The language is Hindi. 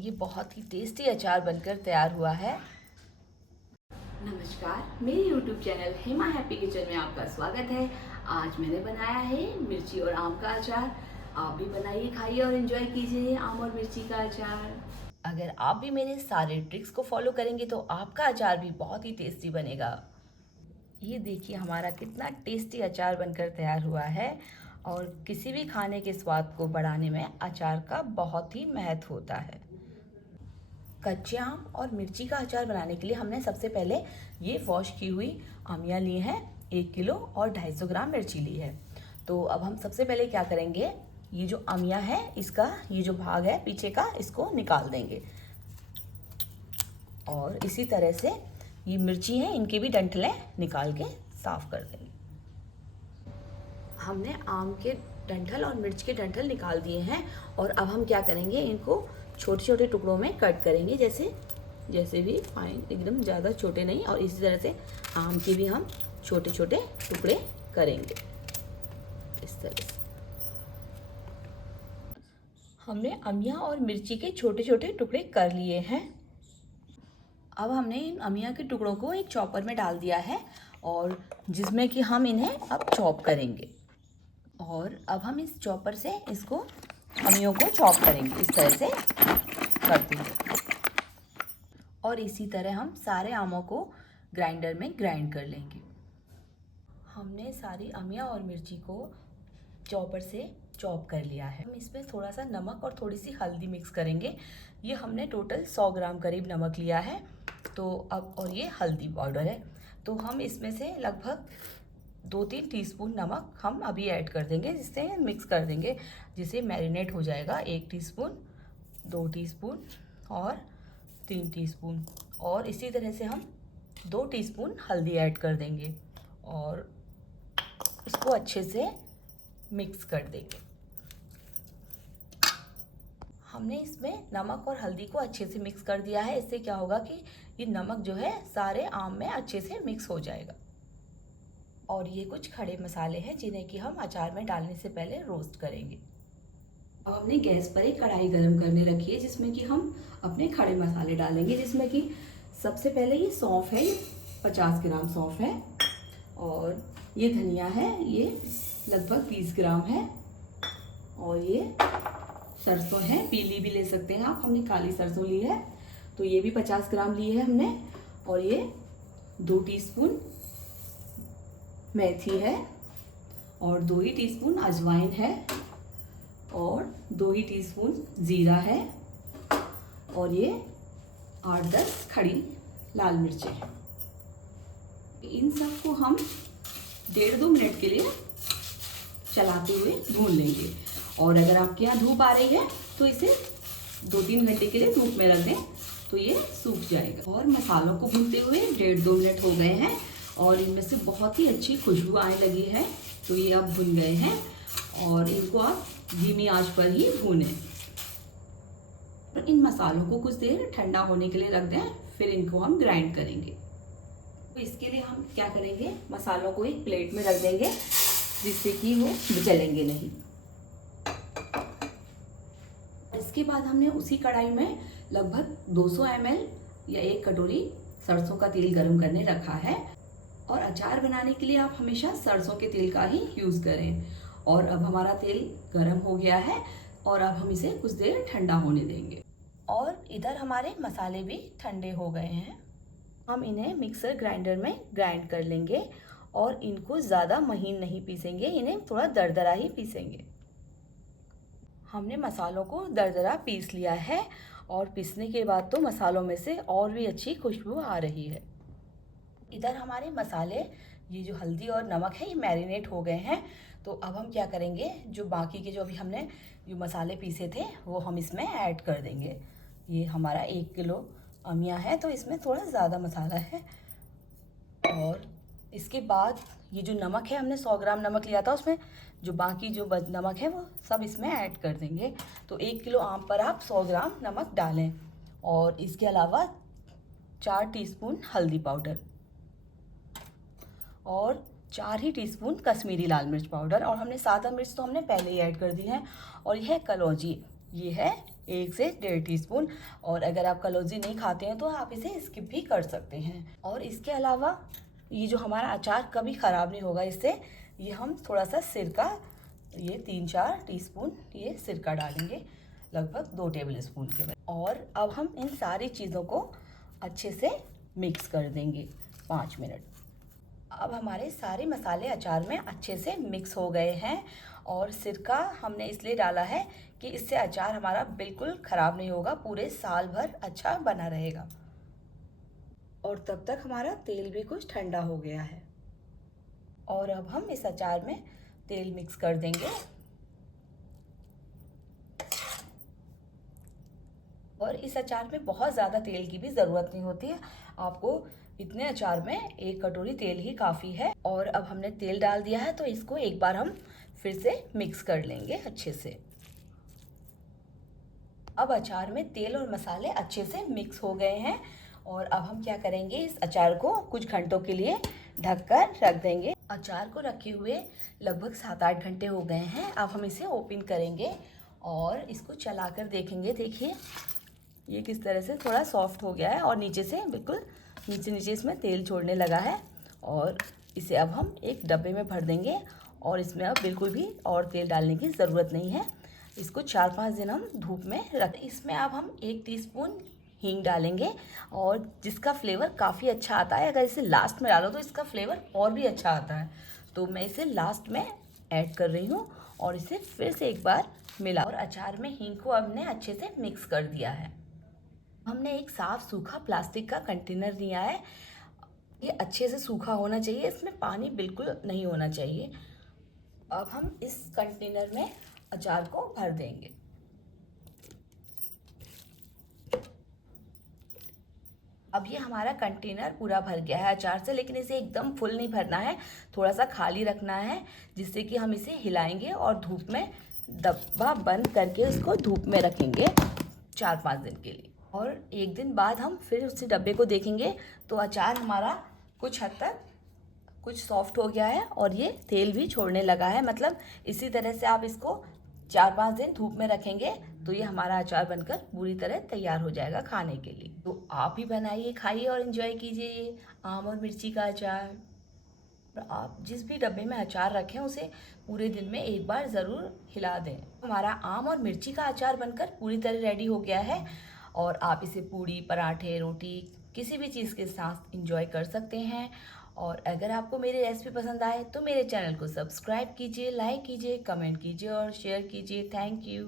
ये बहुत ही टेस्टी अचार बनकर तैयार हुआ है। नमस्कार, मेरे YouTube channel Hema happy kitchen में आपका स्वागत है। आज मैंने बनाया है मिर्ची और आम का अचार। आप भी बनाइए, खाइए और एंजॉय कीजिए आम और मिर्ची का अचार। अगर आप भी मेरे सारे ट्रिक्स को फॉलो करेंगे तो आपका अचार भी बहुत ही टेस्टी बनेगा। ये देखिए हमारा कितना टेस्टी अचार बनकर तैयार हुआ है। और किसी भी खाने के स्वाद को बढ़ाने में अचार का बहुत ही महत्व होता है। कच्चे आम और मिर्ची का अचार बनाने के लिए हमने सबसे पहले ये वॉश की हुई आमियाँ ली हैं 1 किलो और 250 ग्राम मिर्ची ली है। तो अब हम सबसे पहले क्या करेंगे, ये जो आमियाँ है इसका ये जो भाग है पीछे का इसको निकाल देंगे। और इसी तरह से ये मिर्ची है इनके भी डंठलें निकाल के साफ कर देंगे। हमने आम के डंठल और मिर्च के डंठल निकाल दिए हैं और अब हम क्या करेंगे, इनको छोटे छोटे टुकड़ों में कट करेंगे। जैसे भी फाइन, एकदम ज़्यादा छोटे नहीं। और इसी तरह से आम के भी हम छोटे छोटे टुकड़े करेंगे इस तरह से। हमने अमिया और मिर्ची के छोटे छोटे टुकड़े कर लिए हैं। अब हमने इन अमिया के टुकड़ों को एक चॉपर में डाल दिया है और जिसमें कि हम इन्हें अब चॉप करेंगे। और अब हम इस चॉपर से इसको अमियों को चॉप करेंगे, इस तरह से करते हुए। और इसी तरह हम सारे आमों को ग्राइंडर में ग्राइंड कर लेंगे। हमने सारी अमिया और मिर्ची को चॉपर से चॉप कर लिया है। हम इसमें थोड़ा सा नमक और थोड़ी सी हल्दी मिक्स करेंगे। ये हमने टोटल 100 ग्राम करीब नमक लिया है। तो अब और ये हल्दी पाउडर है। तो हम इसमें से लगभग 2-3 टीस्पून नमक हम अभी ऐड कर देंगे, जिससे मिक्स कर देंगे, जिसे मैरिनेट हो जाएगा। 1 टीस्पून, 2 टीस्पून और 3 टीस्पून। और इसी तरह से हम 2 टीस्पून हल्दी ऐड कर देंगे और इसको अच्छे से मिक्स कर देंगे। हमने इसमें नमक और हल्दी को अच्छे से मिक्स कर दिया है। इससे क्या होगा कि ये नमक जो है सारे आम में अच्छे से मिक्स हो जाएगा। और ये कुछ खड़े मसाले हैं जिन्हें कि हम अचार में डालने से पहले रोस्ट करेंगे। अब हमने गैस पर एक कढ़ाई गरम करने रखी है, जिसमें कि हम अपने खड़े मसाले डालेंगे। जिसमें कि सबसे पहले ये सौंफ है, 50 ग्राम सौंफ है। और ये धनिया है, ये लगभग 20 ग्राम है। और ये सरसों है, पीली भी ले सकते हैं आप, हमने काली सरसों ली है तो ये भी 50 ग्राम ली है हमने। और ये 2 टीस्पून मेथी है और 2 ही टीस्पून अजवाइन है और 2 ही टीस्पून जीरा है। और ये 8-10 खड़ी लाल मिर्चें हैं। इन सबको हम 1.5-2 मिनट के लिए चलाते हुए भून लेंगे। और अगर आपके यहाँ धूप आ रही है तो इसे 2-3 घंटे के लिए धूप में रख दें, तो ये सूख जाएगा। और मसालों को भूनते हुए 1.5-2 मिनट हो गए हैं और इनमें से बहुत ही अच्छी खुशबू आने लगी है। तो ये अब भुन गए हैं और इनको आप धीमी आंच पर ही भूनें। इन मसालों को कुछ देर ठंडा होने के लिए रख दें, फिर इनको हम ग्राइंड करेंगे। तो इसके लिए हम क्या करेंगे, मसालों को एक प्लेट में रख देंगे जिससे कि वो जलेंगे नहीं। इसके बाद हमने उसी कढ़ाई में लगभग 200 ml या 1 कटोरी सरसों का तेल गरम करने रखा है। और अचार बनाने के लिए आप हमेशा सरसों के तेल का ही यूज़ करें। और अब हमारा तेल गरम हो गया है और अब हम इसे कुछ देर ठंडा होने देंगे। और इधर हमारे मसाले भी ठंडे हो गए हैं। हम इन्हें मिक्सर ग्राइंडर में ग्राइंड कर लेंगे और इनको ज़्यादा महीन नहीं पीसेंगे, इन्हें थोड़ा दरदरा ही पीसेंगे। हमने मसालों को दरदरा पीस लिया है और पीसने के बाद तो मसालों में से और भी अच्छी खुशबू आ रही है। इधर हमारे मसाले, ये जो हल्दी और नमक है, ये मैरिनेट हो गए हैं। तो अब हम क्या करेंगे, जो बाकी के जो अभी हमने जो मसाले पीसे थे वो हम इसमें ऐड कर देंगे। ये हमारा 1 किलो अमिया है तो इसमें थोड़ा ज़्यादा मसाला है। और इसके बाद ये जो नमक है, हमने 100 ग्राम नमक लिया था, उसमें जो बाकी जो नमक है वो सब इसमें ऐड कर देंगे। तो 1 किलो आम पर आप 100 ग्राम नमक डालें। और इसके अलावा 4 टीस्पून हल्दी पाउडर और 4 ही टीस्पून कश्मीरी लाल मिर्च पाउडर। और हमने सादा मिर्च तो हमने पहले ही ऐड कर दी है। और यह है कलौंजी, ये है 1 से 1.5 टीस्पून। और अगर आप कलौंजी नहीं खाते हैं तो आप इसे स्किप भी कर सकते हैं। और इसके अलावा ये जो हमारा अचार कभी ख़राब नहीं होगा इससे, ये हम थोड़ा सा सिरका, ये 3-4 टीस्पून ये सिरका डालेंगे, लगभग 2 टेबल स्पून के बराबर। और अब हम इन सारी चीज़ों को अच्छे से मिक्स कर देंगे 5 मिनट। अब हमारे सारे मसाले अचार में अच्छे से मिक्स हो गए हैं। और सिरका हमने इसलिए डाला है कि इससे अचार हमारा बिल्कुल ख़राब नहीं होगा, पूरे साल भर अच्छा बना रहेगा। और तब तक हमारा तेल भी कुछ ठंडा हो गया है। और अब हम इस अचार में तेल मिक्स कर देंगे। और इस अचार में बहुत ज़्यादा तेल की भी ज़रूरत नहीं होती है, आपको इतने अचार में 1 कटोरी तेल ही काफ़ी है। और अब हमने तेल डाल दिया है तो इसको एक बार हम फिर से मिक्स कर लेंगे अच्छे से। अब अचार में तेल और मसाले अच्छे से मिक्स हो गए हैं। और अब हम क्या करेंगे, इस अचार को कुछ घंटों के लिए ढककर रख देंगे। अचार को रखे हुए लगभग 7-8 घंटे हो गए हैं। अब हम इसे ओपन करेंगे और इसको चलाकर देखेंगे। देखिए ये किस तरह से थोड़ा सॉफ्ट हो गया है और नीचे से बिल्कुल नीचे इसमें तेल छोड़ने लगा है। और इसे अब हम एक डब्बे में भर देंगे और इसमें अब बिल्कुल भी और तेल डालने की ज़रूरत नहीं है। इसको 4-5 दिन हम धूप में रख। इसमें अब हम 1 टीस्पून हींग डालेंगे और जिसका फ्लेवर काफ़ी अच्छा आता है। अगर इसे लास्ट में डालो तो इसका फ्लेवर और भी अच्छा आता है, तो मैं इसे लास्ट में ऐड कर रही हूँ। और इसे फिर से एक बार मिला और अचार में हींग को हमने अच्छे से मिक्स कर दिया है। हमने एक साफ सूखा प्लास्टिक का कंटेनर लिया है। ये अच्छे से सूखा होना चाहिए, इसमें पानी बिल्कुल नहीं होना चाहिए। अब हम इस कंटेनर में अचार को भर देंगे। अब ये हमारा कंटेनर पूरा भर गया है अचार से, लेकिन इसे एकदम फुल नहीं भरना है, थोड़ा सा खाली रखना है, जिससे कि हम इसे हिलाएंगे और धूप में डब्बा बंद करके उसको धूप में रखेंगे 4-5 दिन के लिए। और 1 दिन बाद हम फिर उसी डब्बे को देखेंगे तो अचार हमारा कुछ हद तक कुछ सॉफ्ट हो गया है और ये तेल भी छोड़ने लगा है। मतलब इसी तरह से आप इसको 4-5 दिन धूप में रखेंगे तो ये हमारा अचार बनकर पूरी तरह तैयार हो जाएगा खाने के लिए। तो आप भी बनाइए, खाइए और एंजॉय कीजिए ये आम और मिर्ची का अचार। आप जिस भी डब्बे में अचार रखें उसे पूरे दिन में एक बार ज़रूर हिला दें। हमारा आम और मिर्ची का अचार बनकर पूरी तरह रेडी हो गया है और आप इसे पूड़ी, पराठे, रोटी किसी भी चीज़ के साथ एंजॉय कर सकते हैं। और अगर आपको मेरी रेसिपी पसंद आए तो मेरे चैनल को सब्सक्राइब कीजिए, लाइक कीजिए, कमेंट कीजिए और शेयर कीजिए। Thank you.